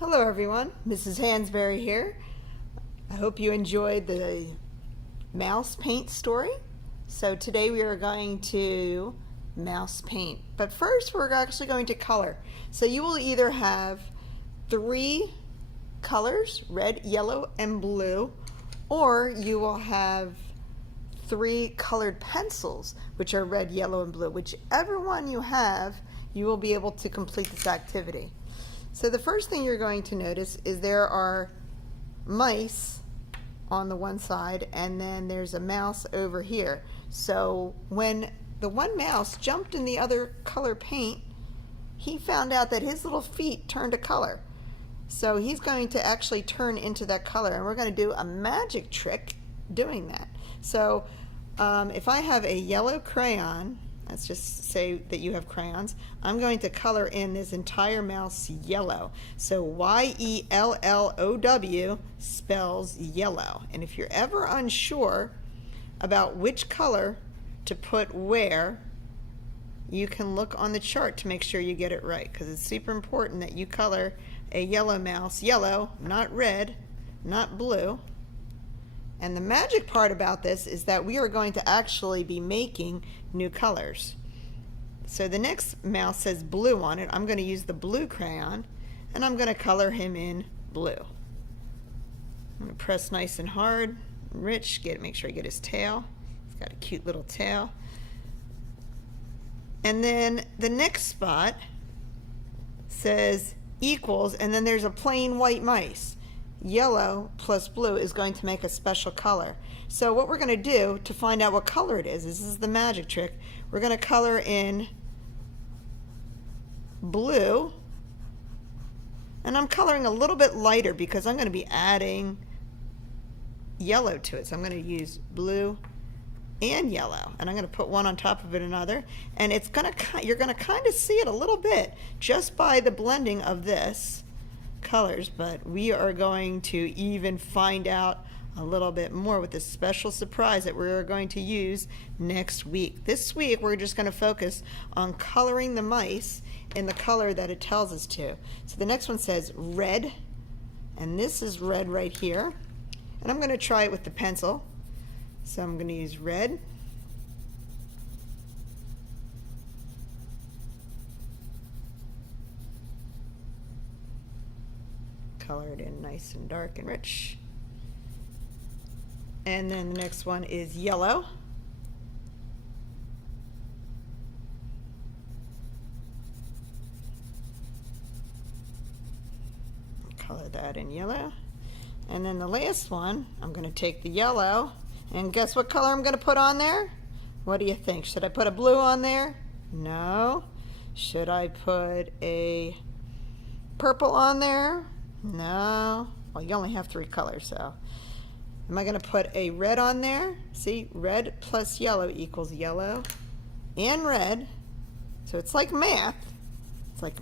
Hello everyone, Mrs. Hansberry here. I hope you enjoyed the mouse paint story. So today we are going to mouse paint. But first we're actually going to color. So you will either have 3 colors, red, yellow, and blue, or you will have 3 colored pencils, which are red, yellow, and blue. Whichever one you have, you will be able to complete this activity. So the first thing you're going to notice is there are mice on the one side and then there's a mouse over here. So when the one mouse jumped in the other color paint, he found out that his little feet turned a color. So he's going to actually turn into that color, and we're going to do a magic trick doing that. So if I have a yellow crayon, let's just say that you have crayons, I'm going to color in this entire mouse yellow. So Y-E-L-L-O-W spells yellow. And if you're ever unsure about which color to put where, you can look on the chart to make sure you get it right, because it's super important that you color a yellow mouse yellow, not red, not blue. And the magic part about this is that we are going to actually be making new colors. So the next mouse says blue on it. I'm going to use the blue crayon and I'm going to color him in blue. I'm going to press nice and hard, rich, make sure I get his tail. He's got a cute little tail. And then the next spot says equals, and then there's a plain white mice. Yellow plus blue is going to make a special color. So what we're going to do to find out what color it is, this is the magic trick, we're going to color in blue, and I'm coloring a little bit lighter because I'm going to be adding yellow to it. So I'm going to use blue and yellow, and I'm going to put one on top of another, and it's going to, you're going to kind of see it a little bit just by the blending of this colors, but we are going to even find out a little bit more with this special surprise that we're going to use next week. This week we're just going to focus on coloring the mice in the color that it tells us to. So the next one says red, and this is red right here, and I'm going to try it with the pencil. So I'm going to use red. Color it in nice and dark and rich. And then the next one is yellow. Color that in yellow. And then the last one, I'm going to take the yellow, and guess what color I'm going to put on there? What do you think? Should I put a blue on there? No. Should I put a purple on there? No. Well, you only have 3 colors, so. Am I going to put a red on there? See, red plus yellow equals yellow and red. So it's like math. It's like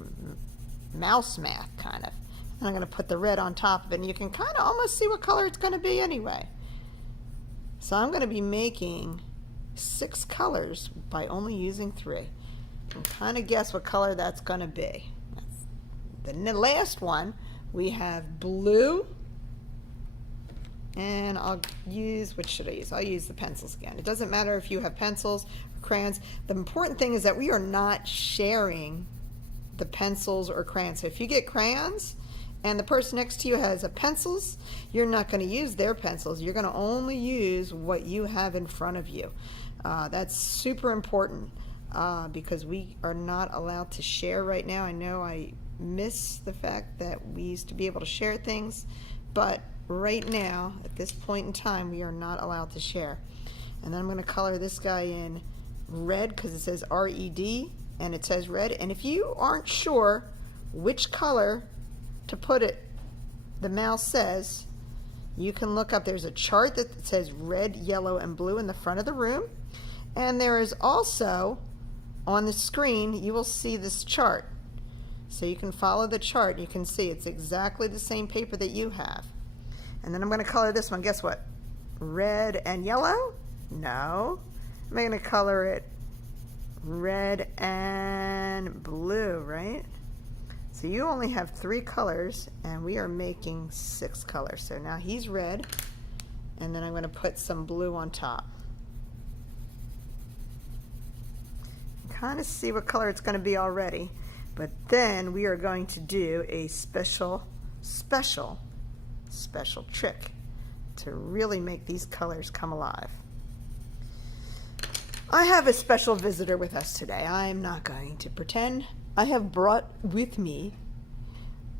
mouse math, kind of. And I'm going to put the red on top of it, and you can kind of almost see what color it's going to be anyway. So I'm going to be making 6 colors by only using 3. You can kind of guess what color that's going to be. Then the last one, we have blue, and I'll use, what should I use? I'll use the pencils again. It doesn't matter if you have pencils or crayons. The important thing is that we are not sharing the pencils or crayons. So if you get crayons and the person next to you has pencils, you're not going to use their pencils. You're going to only use what you have in front of you. That's super important because we are not allowed to share right now. I know I miss the fact that we used to be able to share things, but right now at this point in time we are not allowed to share. And then I'm going to color this guy in red because it says R-E-D and it says red, and if you aren't sure which color to put it, the mouse says, you can look up, there's a chart that says red, yellow, and blue in the front of the room, and there is also on the screen you will see this chart. So you can follow the chart. You can see it's exactly the same paper that you have. And then I'm going to color this one. Guess what? Red and yellow? No. I'm going to color it red and blue, right? So you only have 3 colors, and we are making 6 colors. So now he's red, and then I'm going to put some blue on top. Kind of see what color it's going to be already, but then we are going to do a special trick to really make these colors come alive. I have a special visitor with us today. I am not going to pretend. I have brought with me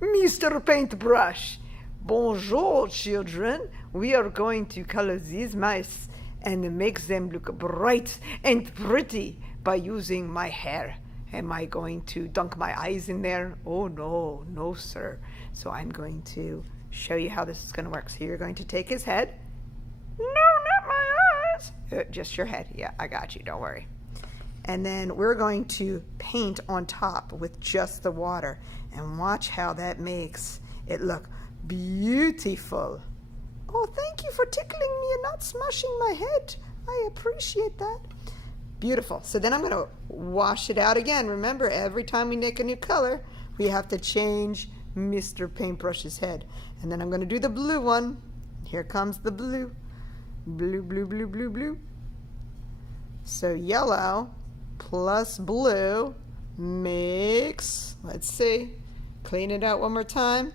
Mr. Paintbrush. Bonjour, children. We are going to color these mice and make them look bright and pretty by using my hair. Am I going to dunk my eyes in there? Oh no, no sir. So I'm going to show you how this is going to work. So you're going to take his head. No, not my eyes. Just your head. Yeah, I got you, don't worry. And then we're going to paint on top with just the water. And watch how that makes it look beautiful. Oh, thank you for tickling me and not smashing my head. I appreciate that. Beautiful. So then I'm going to wash it out again. Remember, every time we make a new color, we have to change Mr. Paintbrush's head. And then I'm going to do the blue one. Here comes the blue. Blue, blue, blue, blue, blue. So yellow plus blue makes, let's see, clean it out one more time.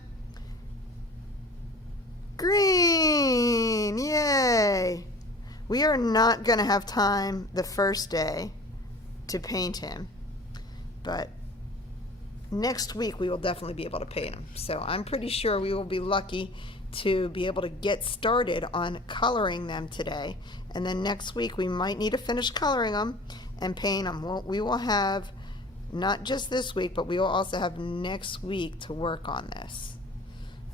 Green, yay. We are not going to have time the first day to paint him, but next week we will definitely be able to paint him. So I'm pretty sure we will be lucky to be able to get started on coloring them today. And then next week we might need to finish coloring them and paint them. Well, we will have not just this week, but we will also have next week to work on this.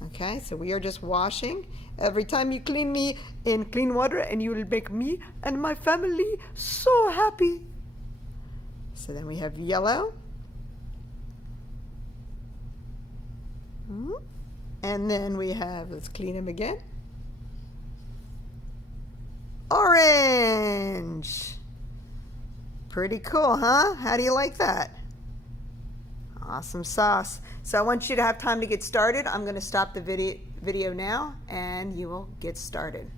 Okay, so we are just washing. Every time you clean me in clean water, and you will make me and my family so happy. So then we have yellow. And then we have, let's clean him again. Orange. Pretty cool, huh? How do you like that? Awesome sauce. So I want you to have time to get started. I'm going to stop the video now, and you will get started.